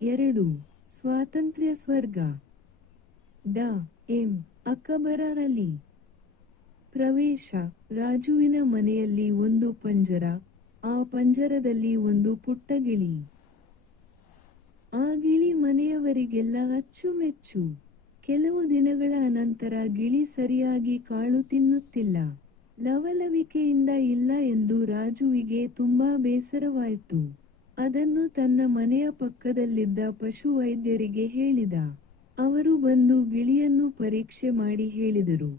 2. ಸ್ವಾತಂತ್ರ್ಯ ಸ್ವರ್ಗ. ಡಾ. ಎಂ. ಅಕಬರ ಅಲಿ. ಪ್ರವೇಶ. ರಾಜುವಿನ ಮನೆಯಲ್ಲಿ ಒಂದು ಪಂಜರ, ಆ ಪಂಜರದಲ್ಲಿ ಒಂದು ಪುಟ್ಟ ಗಿಳಿ. ಆ ಗಿಳಿ ಮನೆಯವರಿಗೆಲ್ಲ ಅಚ್ಚುಮೆಚ್ಚು. ಕೆಲವು ದಿನಗಳ ಅನಂತರ ಗಿಳಿ ಸರಿಯಾಗಿ ಕಾಳು ತಿನ್ನುತ್ತಿಲ್ಲ. ಲವಲವಿಕೆಯಿಂದ ಇಲ್ಲ ಎಂದು ರಾಜುವಿಗೆ ತುಂಬಾ ಬೇಸರವಾಯಿತು. ಅದನ್ನು ತನ್ನ ಮನೆಯ ಪಕ್ಕದಲ್ಲಿದ್ದ ಪಶು ವೈದ್ಯರಿಗೆ ಹೇಳಿದ. ಅವರು ಬಂದು ಗಿಳಿಯನ್ನು ಪರೀಕ್ಷೆ ಮಾಡಿ ಹೇಳಿದರು,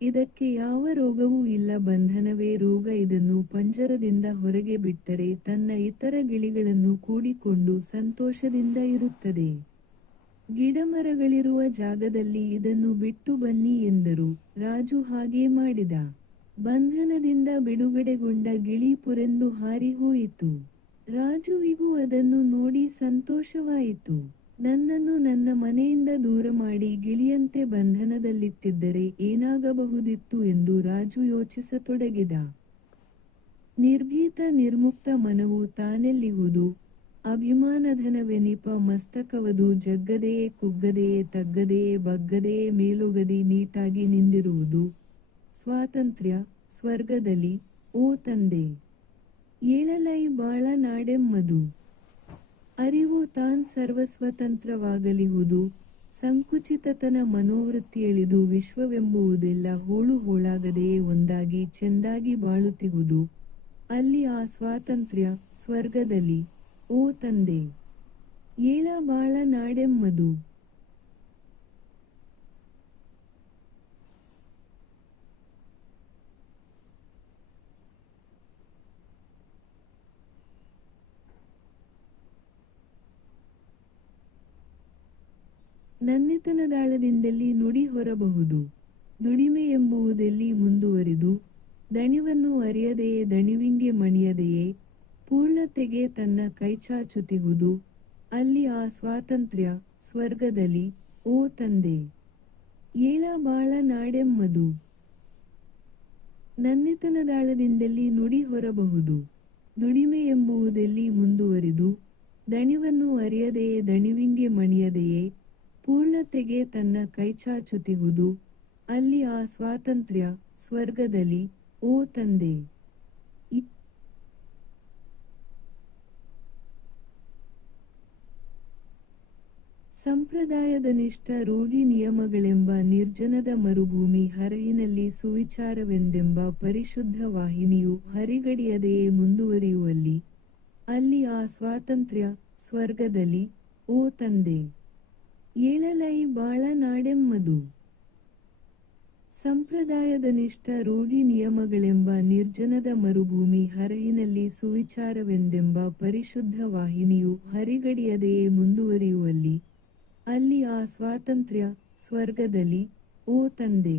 ಇದಕ್ಕೆ ಯಾವ ರೋಗವೂ ಇಲ್ಲ, ಬಂಧನವೇ ರೋಗ. ಇದನ್ನು ಪಂಜರದಿಂದ ಹೊರಗೆ ಬಿಟ್ಟರೆ ತನ್ನ ಇತರ ಗಿಳಿಗಳನ್ನು ಕೂಡಿಕೊಂಡು ಸಂತೋಷದಿಂದ ಇರುತ್ತದೆ. ಗಿಡಮರಗಳಿರುವ ಜಾಗದಲ್ಲಿ ಇದನ್ನು ಬಿಟ್ಟು ಬನ್ನಿ ಎಂದರು. ರಾಜು ಹಾಗೇ ಮಾಡಿದ. ಬಂಧನದಿಂದ ಬಿಡುಗಡೆಗೊಂಡ ಗಿಳಿ ಪುರೆಂದು ಹಾರಿ ಹೋಯಿತು. ರಾಜುವಿಗೂ ಅದನ್ನು ನೋಡಿ ಸಂತೋಷವಾಯಿತು. ನನ್ನನ್ನು ನನ್ನ ಮನೆಯಿಂದ ದೂರ ಮಾಡಿ ಗಿಳಿಯಂತೆ ಬಂಧನದಲ್ಲಿಟ್ಟಿದ್ದರೆ ಏನಾಗಬಹುದಿತ್ತು ಎಂದು ರಾಜು ಯೋಚಿಸತೊಡಗಿದ. ನಿರ್ಭೀತ ನಿರ್ಮುಕ್ತ ಮನವು ತಾನೆಲ್ಲಿಹುದು, ಅಭಿಮಾನಧನವೆನಿಪ ಮಸ್ತಕವದು, ಜಗ್ಗದೆಯೇ ಕುಗ್ಗದೆಯೇ ತಗ್ಗದೆಯೇ ಬಗ್ಗದೆಯೇ ಮೇಲೊಗದಿ ನೀಟಾಗಿ ನಿಂದಿರುವುದು. ಸ್ವಾತಂತ್ರ್ಯ ಸ್ವರ್ಗದಲ್ಲಿ. ಓ ತಂದೆ, ಏಳಲೈ ಬಾಳ ನಾಡೆಮ್ಮದು. ಅರಿವು ತಾನ್ ಸರ್ವಸ್ವತಂತ್ರವಾಗಲಿಹುದು. ಸಂಕುಚಿತತನ ಮನೋವೃತ್ತಿಯಳಿದು ವಿಶ್ವವೆಂಬುವುದೆಲ್ಲ ಹೋಳು ಹೋಳಾಗದೆಯೇ ಒಂದಾಗಿ ಚೆಂದಾಗಿ ಬಾಳುತ್ತಿಹುದು. ಅಲ್ಲಿ ಆ ಸ್ವಾತಂತ್ರ್ಯ ಸ್ವರ್ಗದಲ್ಲಿ. ಓ ತಂದೆ, ಏಳ ಬಾಳ ನಾಡೆಮ್ಮದು. ನನ್ನಿತನದಾಳದಿಂದೆಲ್ಲಿ ನುಡಿ ಹೊರಬಹುದು. ದುಡಿಮೆ ಎಂಬುವುದೆಲ್ಲಿ ಮುಂದುವರಿದು, ದಣಿವನ್ನು ಅರಿಯದೆಯೇ ದಣಿವಿಂಗೆ ಮಣಿಯದೆಯೇ ಪೂರ್ಣತೆಗೆ ತನ್ನ ಕೈಚಾಚುತ್ತಿಹುದು. ಅಲ್ಲಿ ಆ ಸ್ವಾತಂತ್ರ್ಯ ಸ್ವರ್ಗದಲ್ಲಿ. ಓ ತಂದೆ, ಏಳ ಬಾಳ ನಾಡೆಮ್ಮದು. ನನ್ನಿತನದಾಳದಿಂದೆಲ್ಲಿ ನುಡಿ ಹೊರಬಹುದು. ದುಡಿಮೆ ಎಂಬುವುದೆಲ್ಲಿ ಮುಂದುವರಿದು, ದಣಿವನ್ನು ಅರಿಯದೆಯೇ ದಣಿವಿಂಗೆ ಮಣಿಯದೆಯೇ ಪೂರ್ಣತೆಗೆ ತನ್ನ ಕೈಚಾಚುತ್ತಿಹುದು. ಅಲ್ಲಿ ಆ ಸ್ವಾತಂತ್ರ್ಯ ಸ್ವರ್ಗದಲ್ಲಿ. ಓ ತಂದೆ, ಸಂಪ್ರದಾಯದನಿಷ್ಠ ರೂಢಿ ನಿಯಮಗಳೆಂಬ ನಿರ್ಜನದ ಮರುಭೂಮಿ ಹರಹಿನಲ್ಲಿ ಸುವಿಚಾರವೆಂದೆಂಬ ಪರಿಶುದ್ಧ ವಾಹಿನಿಯು ಹರಿಗಡಿಯದೆಯೇ ಮುಂದುವರಿಯುವಲ್ಲಿ. ಅಲ್ಲಿ ಆ ಸ್ವಾತಂತ್ರ್ಯ ಸ್ವರ್ಗದಲ್ಲಿ. ಓ ತಂದೆ, ಏಳಲೈ ಬಾಳ ನಾಡೆಮ್ಮದು. ಸಂಪ್ರದಾಯದನಿಷ್ಠ ರೂಢಿ ನಿಯಮಗಳೆಂಬ ನಿರ್ಜನದ ಮರುಭೂಮಿ ಹರಹಿನಲ್ಲಿ ಸುವಿಚಾರವೆಂದೆಂಬ ಪರಿಶುದ್ಧ ವಾಹಿನಿಯು ಹರಿಗಡಿಯದೆಯೇ ಮುಂದುವರಿಯುವಲ್ಲಿ. ಅಲ್ಲಿ ಆ ಸ್ವಾತಂತ್ರ್ಯ ಸ್ವರ್ಗದಲ್ಲಿ. ಓ ತಂದೆ,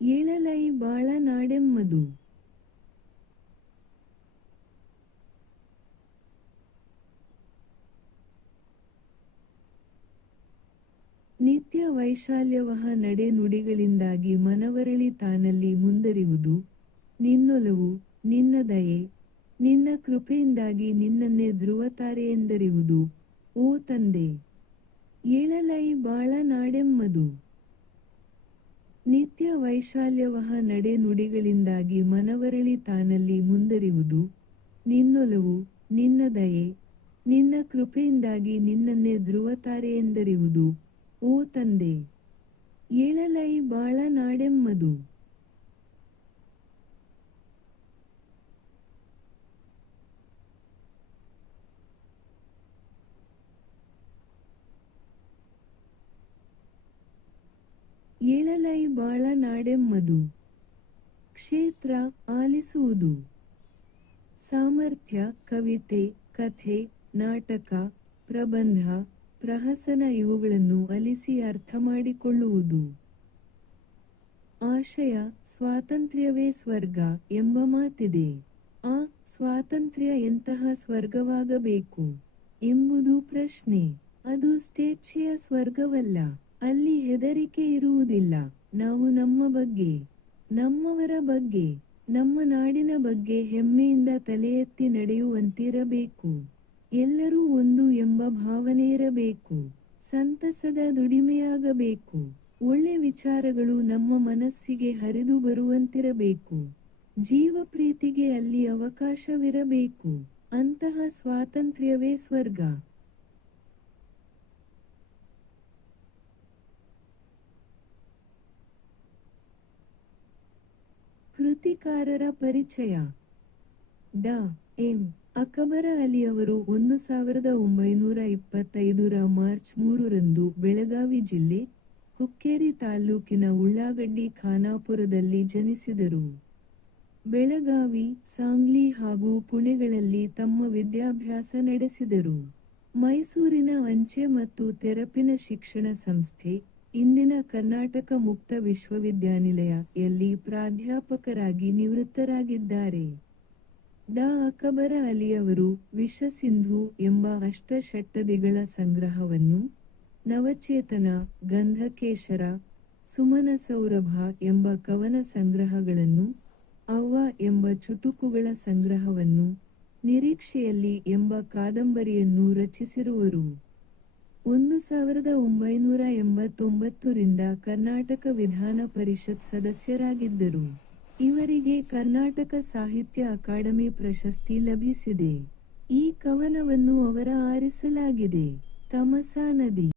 ಏಳಲೈ ಬಾಳ ನಾಡೆಮ್ಮದು. ನಿತ್ಯ ವೈಶಾಲ್ಯವಹ ನಡೆ ನುಡಿಗಳಿಂದಾಗಿ ಮನವರಳಿ ತಾನಲ್ಲಿ ಮುಂದರಿವುದು. ನಿನ್ನೊಲವು, ನಿನ್ನ ದಯೆ, ನಿನ್ನ ಕೃಪೆಯಿಂದಾಗಿ ನಿನ್ನನ್ನೇ ಧ್ರುವತಾರೆಯೆಂದರಿವುದು. ಓ ತಂದೆ, ಏಳಲೈ ಬಾಳ ನಾಡೆಮ್ಮದು. ನಿತ್ಯ ವೈಶಾಲ್ಯವಹ ನಡೆ ನುಡಿಗಳಿಂದಾಗಿ ಮನವರಳಿ ತಾನಲ್ಲಿ ಮುಂದರಿವುದು. ನಿನ್ನೊಲವು, ನಿನ್ನ ದಯೆ, ನಿನ್ನ ಕೃಪೆಯಿಂದಾಗಿ ನಿನ್ನನ್ನೇ ಧ್ರುವತಾರೆಯೆಂದರಿವುದು. ಓ ತಂದೆ, ಏಳಲೈ ಬಾಳ ನಾಡೆಮ್ಮದು. ಏಳಲೈ ಬಾಳ ನಾಡೆಮ್ಮದು. ಕ್ಷೇತ್ರ ಆಲಿಸುವುದು. ಸಾಮರ್ಥ್ಯ ಕವಿತೆ, ಕಥೆ, ನಾಟಕ, ಪ್ರಬಂಧ, ಪ್ರಹಸನ ಇವುಗಳನ್ನು ಅಲಿಸಿ ಅರ್ಥಮಾಡಿಕೊಳ್ಳುವುದು. ಆಶಯ ಸ್ವಾತಂತ್ರ್ಯವೇ ಸ್ವರ್ಗ ಎಂಬ ಮಾತಿದೆ. ಆ ಸ್ವಾತಂತ್ರ್ಯ ಎಂತಹ ಸ್ವರ್ಗವಾಗಬೇಕು ಎಂಬುದು ಪ್ರಶ್ನೆ. ಅದು ಸ್ವೇಚ್ಛೆಯ ಸ್ವರ್ಗವಲ್ಲ. ಅಲ್ಲಿ ಹೆದರಿಕೆ ಇರುವುದಿಲ್ಲ. ನಾವು ನಮ್ಮ ಬಗ್ಗೆ, ನಮ್ಮವರ ಬಗ್ಗೆ, ನಮ್ಮ ನಾಡಿನ ಬಗ್ಗೆ ಹೆಮ್ಮೆಯಿಂದ ತಲೆ ಎತ್ತಿ ನಡೆಯುವಂತಿರಬೇಕು ಎಲ್ಲರೂ ಒಂದು ಎಂಬ ಭಾವನೆ ಇರಬೇಕು. ಸಂತಸದ ದುಡಿಮೆಯಾಗಬೇಕು. ಒಳ್ಳೆ ವಿಚಾರಗಳು ನಮ್ಮ ಮನಸ್ಸಿಗೆ ಹರಿದು ಬರುವಂತಿರಬೇಕು. ಜೀವ ಪ್ರೀತಿಗೆ ಅಲ್ಲಿ ಅವಕಾಶವಿರಬೇಕು. ಅಂತಹ ಸ್ವಾತಂತ್ರ್ಯವೇ ಸ್ವರ್ಗ. ಕೃತಿಕಾರರ ಪರಿಚಯ. ಡಾ. ಎಂ. ಅಕಬರ ಅಲಿ ಅವರು 1925 ಮಾರ್ಚ್ 3 ಬೆಳಗಾವಿ ಜಿಲ್ಲೆ, ಹುಕ್ಕೇರಿ ತಾಲ್ಲೂಕಿನ ಉಳ್ಳಾಗಡ್ಡಿ ಖಾನಾಪುರದಲ್ಲಿ ಜನಿಸಿದರು. ಬೆಳಗಾವಿ, ಸಾಂಗ್ಲಿ ಹಾಗೂ ಪುಣೆಗಳಲ್ಲಿ ತಮ್ಮ ವಿದ್ಯಾಭ್ಯಾಸ ನಡೆಸಿದರು. ಮೈಸೂರಿನ ಅಂಚೆ ಮತ್ತು ತೆರಪಿನ ಶಿಕ್ಷಣ ಸಂಸ್ಥೆ, ಇಂದಿನ ಕರ್ನಾಟಕ ಮುಕ್ತ ವಿಶ್ವವಿದ್ಯಾನಿಲಯ ಯಲ್ಲಿ ಪ್ರಾಧ್ಯಾಪಕರಾಗಿ ನಿವೃತ್ತರಾಗಿದ್ದಾರೆ. ಡಾ. ಅಕಬರ ಅಲಿಯವರು ವಿಷಸಿಂಧು ಎಂಬ ಅಷ್ಟಷಟ್ಪದಿಗಳ ಸಂಗ್ರಹವನ್ನು, ನವಚೇತನ, ಗಂಧಕೇಶರ, ಸುಮನ ಸೌರಭ ಎಂಬ ಕವನ ಸಂಗ್ರಹಗಳನ್ನು, ಅವ್ವ ಎಂಬ ಚುಟುಕುಗಳ ಸಂಗ್ರಹವನ್ನು, ನಿರೀಕ್ಷೆಯಲ್ಲಿ ಎಂಬ ಕಾದಂಬರಿಯನ್ನು ರಚಿಸಿರುವರು. 1989 ಕರ್ನಾಟಕ ವಿಧಾನ ಪರಿಷತ್ ಸದಸ್ಯರಾಗಿದ್ದರು. ಇವರಿಗೆ ಕರ್ನಾಟಕ ಸಾಹಿತ್ಯ ಅಕಾಡೆಮಿ ಪ್ರಶಸ್ತಿ ಲಭಿಸಿದೆ. ಈ ಕವನವನ್ನು ಅವರ ಆರಿಸಲಾಗಿದೆ. ತಮಸಾ ನದಿ